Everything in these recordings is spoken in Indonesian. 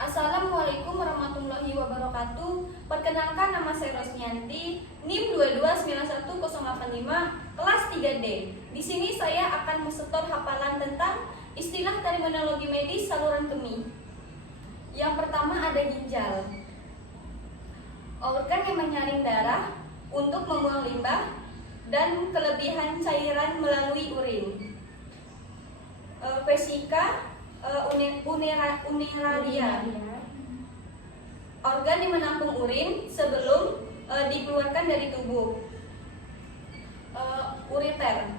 Assalamualaikum warahmatullahi wabarakatuh. Perkenalkan, nama saya Rosnianti, NIM 2291085, kelas 3D. Di sini saya akan mensetor hafalan tentang istilah terminologi medis saluran kemih. Yang pertama ada ginjal. Organ yang menyaring darah untuk membuang limbah dan kelebihan cairan melalui urin. Vesika uniraria, organ yang menampung urin sebelum dikeluarkan dari tubuh. Ureter,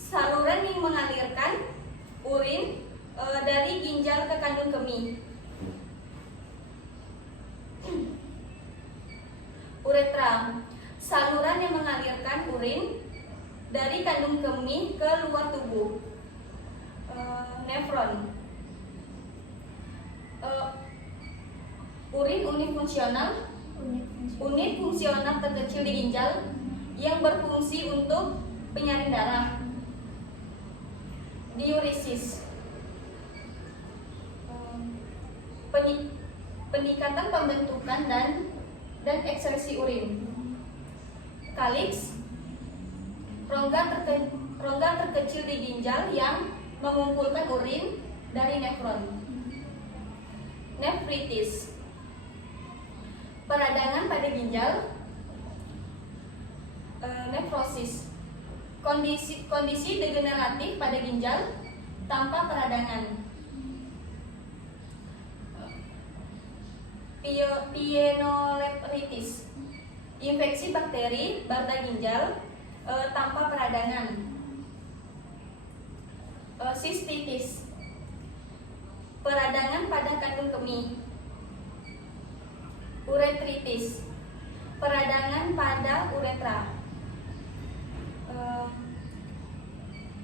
saluran yang mengalirkan urin dari ginjal ke kandung kemih. Uretra, saluran yang mengalirkan urin dari kandung kemih ke luar tubuh. Nefron, urin unit fungsional terkecil di ginjal yang berfungsi untuk penyaring darah. Diuresis, peningkatan pembentukan dan ekskresi urin. Kaliks, rongga terkecil di ginjal yang mengumpulkan urin dari nefron. Nefritis, peradangan pada ginjal. Nefrosis, kondisi degeneratif pada ginjal tanpa peradangan. Pienolefritis, infeksi bakteri pada ginjal tanpa peradangan. Sistitis, peradangan pada kandung kemih. Uretritis, peradangan pada uretra.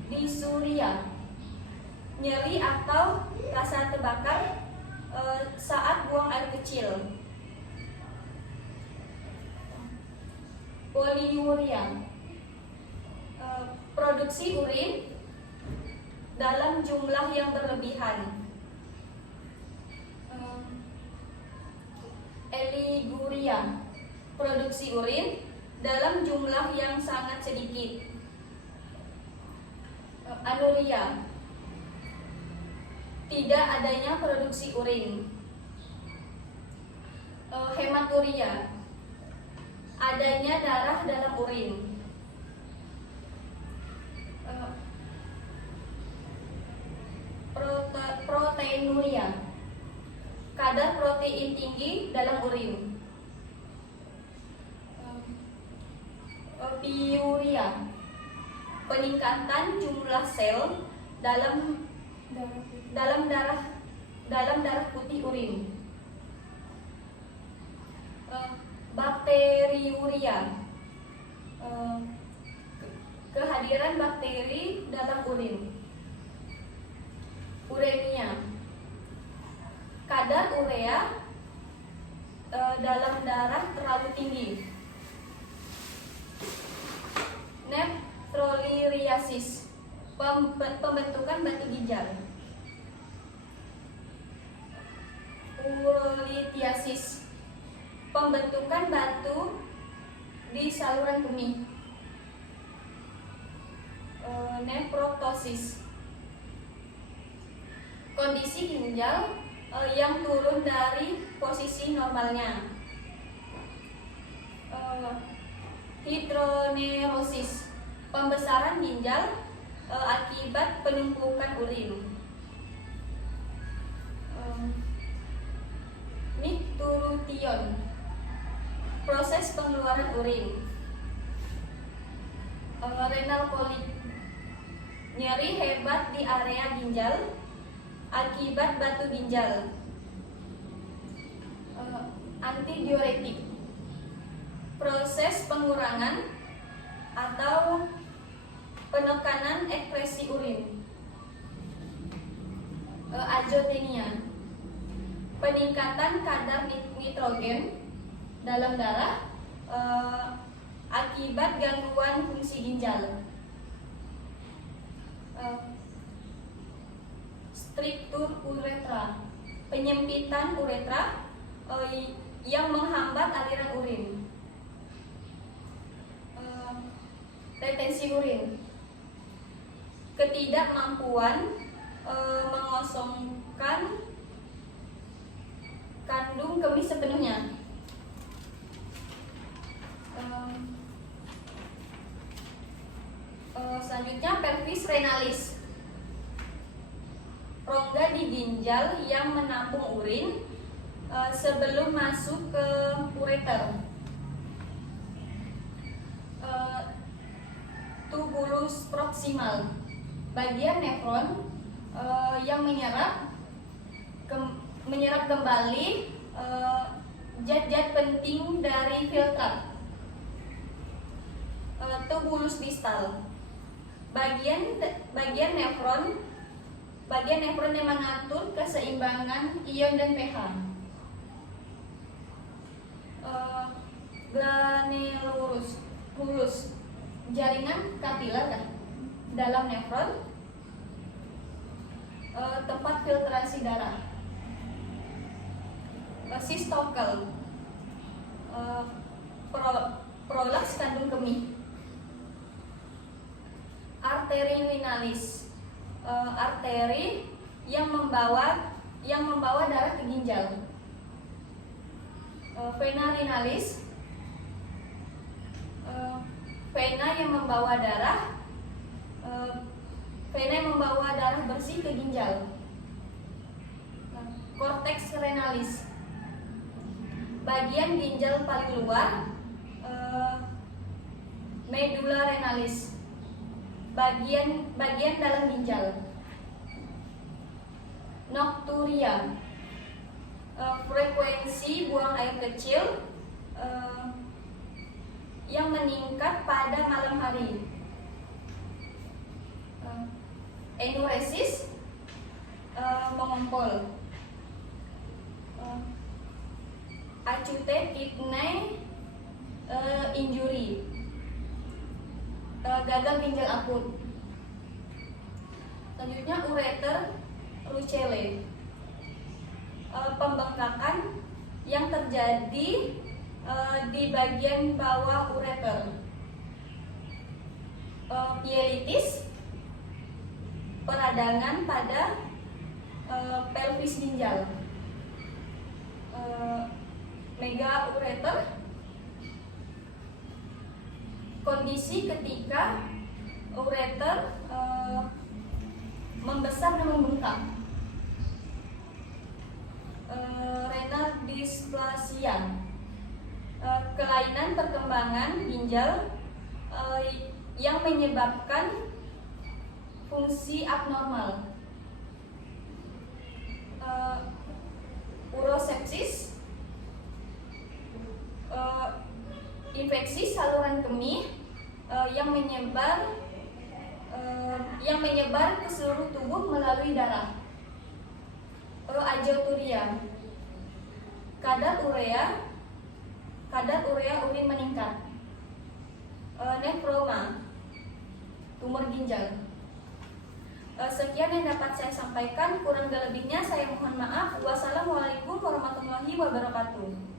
Dysuria, nyeri atau rasa terbakar saat buang air kecil. Poliuria, produksi urin dalam jumlah yang berlebihan. Eliguria, produksi urin dalam jumlah yang sangat sedikit. Anuria, tidak adanya produksi urin. Hematuria, adanya darah dalam urin. Proteinuria, kadar protein tinggi dalam urin. Piuria, peningkatan jumlah sel dalam darah putih urin. Bakteriuria, kehadiran bakteri dalam urin. Uremia, kadar urea dalam darah terlalu tinggi. Nephrolithiasis, pembentukan batu ginjal. Urolithiasis, pembentukan batu di saluran kemih. Nefrotosis, kondisi ginjal yang turun dari posisi normalnya. Hidronerosis, pembesaran ginjal akibat penumpukan urin. Micturition, proses pengeluaran urin. Renal kolit, nyeri hebat di area ginjal akibat batu ginjal. Antidiuretik, proses pengurangan atau penekanan ekskresi urin. Azotenia, peningkatan kadar nitrogen dalam darah akibat gangguan fungsi ginjal. Struktur uretra, penyempitan uretra yang menghambat aliran urin. Retensi urin, ketidakmampuan mengosongkan kandung kemih sepenuhnya. Selanjutnya pelvis renalis, rongga di ginjal yang menampung urin sebelum masuk ke ureter. Tubulus proximal, bagian nefron yang menyerap kembali zat-zat penting dari filtrat. Tubulus distal, bagian nefron yang mengatur keseimbangan ion dan pH. Granulus, jaringan kapiler dalam nefron, tempat filtrasi darah. Sistokel, prolaks kandung kemih. Arteri vinalis, arteri yang membawa darah ke ginjal. Vena renalis, vena yang membawa darah bersih ke ginjal. Cortex renalis, bagian ginjal paling luar. Medulla renalis, bagian dalam ginjal. Nocturia, frekuensi buang air kecil yang meningkat pada malam hari. Enuresis, mengompol. Acute kidney injury, gagal ginjal akut. Selanjutnya ureter rucelle, pembengkakan yang terjadi di bagian bawah ureter. Pielitis, peradangan pada pelvis ginjal. Mega ureter, kondisi ketika ureter membesar dan membengkak. Renal dysplasia, kelainan perkembangan ginjal yang menyebabkan fungsi abnormal. Urosepsis, infeksi saluran kemih yang menyebar ke seluruh tubuh melalui darah. Azoturia, kadar urea urin meningkat. Nefroma, tumor ginjal. Sekian yang dapat saya sampaikan, kurang lebihnya saya mohon maaf. Wassalamualaikum warahmatullahi wabarakatuh.